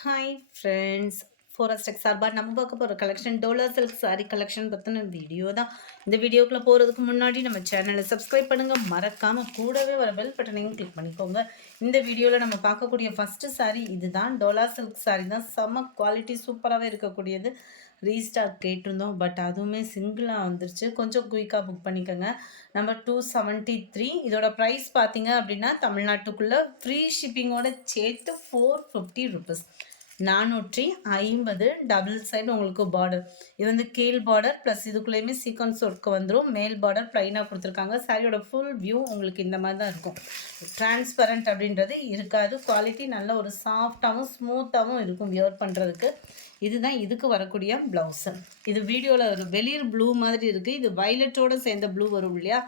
Hi friends, forest tech சார்பாக நம்ம பார்க்க போகிற collection Dola silk sorry collection பற்றின வீடியோ தான். இந்த வீடியோக்குள்ளே போகிறதுக்கு முன்னாடி நம்ம சேனலை சப்ஸ்கிரைப் பண்ணுங்கள், மறக்காமல் கூடவே வர பெல் பட்டனையும் கிளிக் பண்ணிக்கோங்க. இந்த வீடியோவில் நம்ம பார்க்கக்கூடிய ஃபஸ்ட்டு சாரி இதுதான். டோலா சில்க் சாரி தான், செம்ம குவாலிட்டி சூப்பராகவே இருக்கக்கூடியது. ரீஸ்டாக் கேட்டிருந்தோம், பட் அதுவுமே சிங்கிளாக வந்துருச்சு. கொஞ்சம் குயிக்காக புக் பண்ணிக்கோங்க. நம்பர் 273. இதோட ப்ரைஸ் பார்த்தீங்க அப்படின்னா தமிழ்நாட்டுக்குள்ளே ஃப்ரீ ஷிப்பிங்கோட சேர்த்து 450 ருபீஸ். 450. டபுள் சைடு உங்களுக்கு பார்டர். இது வந்து கீழ் பார்டர் ப்ளஸ் இதுக்குள்ளேயுமே சீக்வன்ஸ் ஒர்க்கு வந்துடும். மேல் பார்டர் ப்ளைனாக கொடுத்துருக்காங்க. சாரியோட ஃபுல் வியூ உங்களுக்கு இந்த மாதிரி தான் இருக்கும். டிரான்ஸ்பரண்ட் அப்படின்றது இருக்காது. குவாலிட்டி நல்ல ஒரு சாஃப்டாகவும் ஸ்மூத்தாகவும் இருக்கும் வியர் பண்ணுறதுக்கு. இதுதான் இதுக்கு வரக்கூடிய ப்ளவுஸு. இது வீடியோவில் ஒரு வெளிர் ப்ளூ மாதிரி இருக்குது. இது வைலட்டோடு சேர்ந்த ப்ளூ வரும் இல்லையா,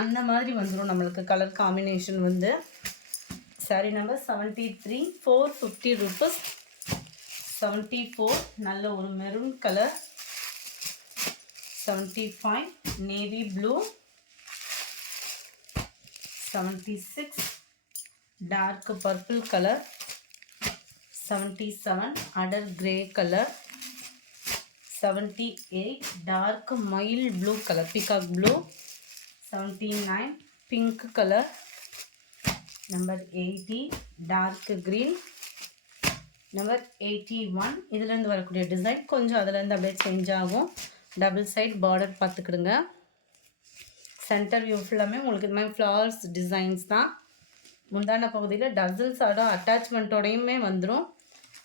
அந்த மாதிரி வந்துடும் நம்மளுக்கு கலர் காம்பினேஷன் வந்து. Sari number 73, 450 rupees. 74 நல்ல ஒரு maroon colour. 75 navy blue. 76 dark purple colour. 77 அடர் கிரே கலர். 78 டார்க் மயில் blue colour, peacock blue. 79 pink colour. Number 80 dark green. Number 81 இதுலேருந்து வரக்கூடிய டிசைன் கொஞ்சம் அதுலேருந்து அப்படியே சேஞ்ச் ஆகும். டபுள் சைட் பார்டர் பார்த்துக்கிடுங்க. சென்டர் வியூ ஃபுல்லாமே உங்களுக்கு இது மாதிரி ஃப்ளவர்ஸ் டிசைன்ஸ் தான். முந்தான பகுதியில் டசல்ஸோட அட்டாச்மெண்ட்டோடையுமே வந்துடும்.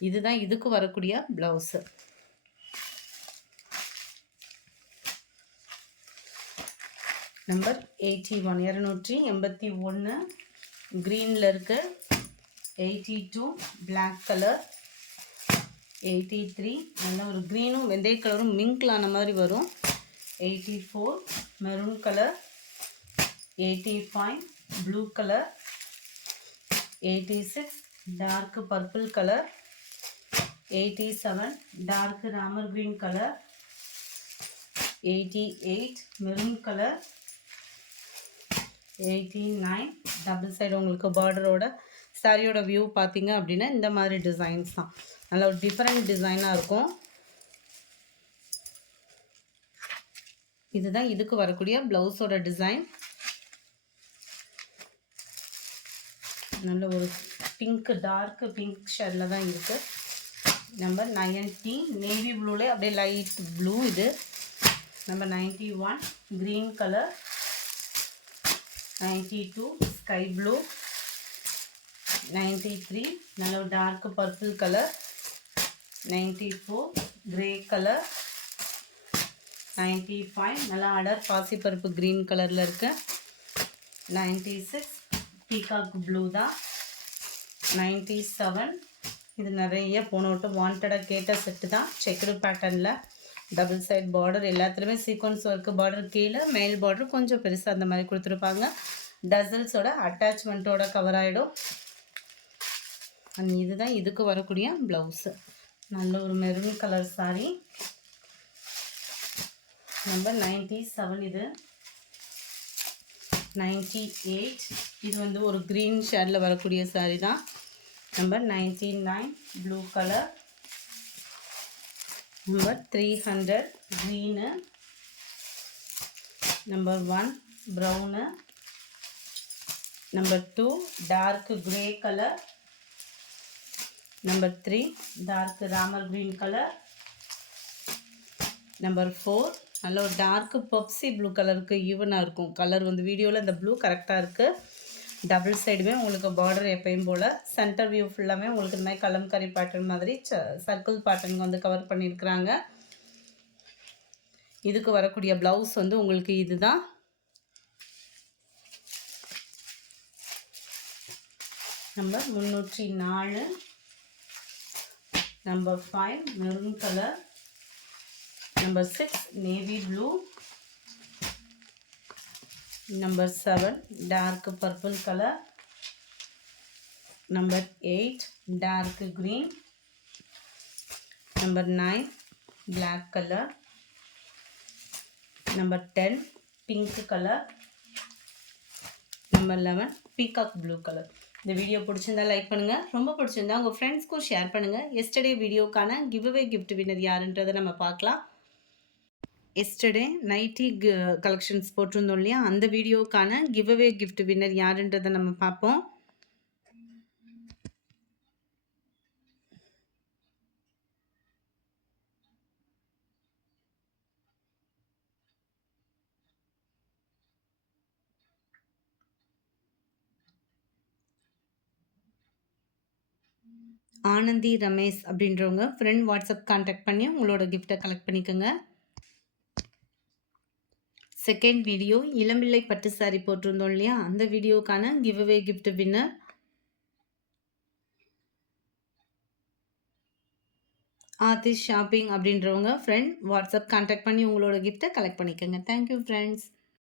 இதுதான் இதுக்கு வரக்கூடிய ப்ளவுஸு. நம்பர் 81 281 க்ரீனில் இருக்குது. 82 பிளாக் கலர். 83 நல்ல ஒரு க்ரீனும் வெந்தய கலரும் மிங்க்லான மாதிரி வரும். 84 maroon colour. 85 blue colour. 86 dark purple colour. 87 dark ராமர் green colour. 88 maroon colour. 89 double side உங்களுக்கு பார்டரோட. சாரியோட வியூ பார்த்தீங்க அப்படின்னா இந்த மாதிரி டிசைன்ஸ் தான். நல்ல ஒரு டிஃப்ரெண்ட் டிசைனாக இருக்கும். இதுதான் இதுக்கு வரக்கூடிய ப்ளவுஸோட டிசைன். நல்ல ஒரு பிங்க், டார்க் பிங்க் ஷேடில் தான் இருக்குது. நம்பர் 90 நேவி ப்ளூலே அப்படியே லைட் ப்ளூ இது. Number 91 green colour. 92 sky blue. 93 நல்ல ஒரு dark purple colour. 94 grey colour. 95 நல்லா அடர் பாசிப்பருப்பு க்ரீன் கலரில் இருக்குது. 96 பீகாக் ப்ளூ தான். 97 இது நிறைய போன விட்டு வாண்டடாக கேட்ட செட்டு தான். செக்குடு பேட்டர்னில் டபுள் சைட் பார்டர், எல்லாத்துலேயுமே சீக்வன்ஸ் ஒர்க்கு. பார்டர் கீழே, மேல் பார்டர் கொஞ்சம் பெருசாக அந்த மாதிரி கொடுத்துருப்பாங்க. டசல்ஸோட அட்டாச்மெண்ட்டோட கவர் ஆகிடும். இதுதான் இதுக்கு வரக்கூடிய ப்ளவுஸு. நல்ல ஒரு மெரூன் கலர் சாரி. நம்பர் 97 இது. 98 இது வந்து ஒரு க்ரீன் ஷேடில் வரக்கூடிய சாரி தான். Number 99 blue colour. Number 300 green. Number 1 brown. Number 2 dark grey colour. Number 3 dark ராமர் க்ரீன் கலர். நம்பர் 4 நல்ல ஒரு டார்க் பப்சி ப்ளூ கலருக்கு ஈவனாக இருக்கும் கலர் வந்து. வீடியோவில் இந்த ப்ளூ கரெக்டாக இருக்குது. டபுள் சைடுமே உங்களுக்கு பார்டர் எப்பயும் போல். சென்டர் வியூ ஃபுல்லாமே உங்களுக்கு இந்த மாதிரி கலம்கரி பேட்டர்ன் மாதிரி சர்க்கிள் பேட்டர்ன் வந்து கவர் பண்ணியிருக்கிறாங்க. இதுக்கு வரக்கூடிய ப்ளவுஸ் வந்து உங்களுக்கு இதுதான். Number 304 number 5 maroon colour. Number 6 navy blue. Number 7 dark purple colour. Number 8 dark green. Number 9 black colour. Number 10 pink colour. Number 11 peacock blue colour. இந்த வீடியோ பிடிச்சிருந்தா லைக் பண்ணுங்கள், ரொம்ப பிடிச்சிருந்தா உங்கள் ஃப்ரெண்ட்ஸ்க்கும் ஷேர் பண்ணுங்கள். எஸ்டர்டே வீடியோக்கான கிவ்அவே கிஃப்ட் வின்னர் யாருன்றதை நம்ம பார்க்கலாம். எஸ்டர்டே நைட்டி கலெக்ஷன்ஸ் போட்டிருந்தோம் இல்லையா, அந்த வீடியோக்கான கிவ்அவே கிஃப்ட் வின்னர் யாருன்றதை நம்ம பார்ப்போம். ஆனந்தி ரமேஷ் அப்படின்றவங்க ஃப்ரெண்ட் வாட்ஸ்அப் கான்டாக்ட் பண்ணி உங்களோட கிஃப்ட்டை கலெக்ட் பண்ணிக்கோங்க. செகண்ட் வீடியோ இளம்பிள்ளை பட்டு சாரி போட்டிருந்தோம் இல்லையா, அந்த வீடியோக்கான giveaway gift winner Aadhish shopping அப்படின்றவங்க ஃப்ரெண்ட் வாட்ஸ்அப் கான்டாக்ட் பண்ணி உங்களோட கிஃப்ட்டை கலெக்ட் பண்ணிக்கோங்க. Thank you friends.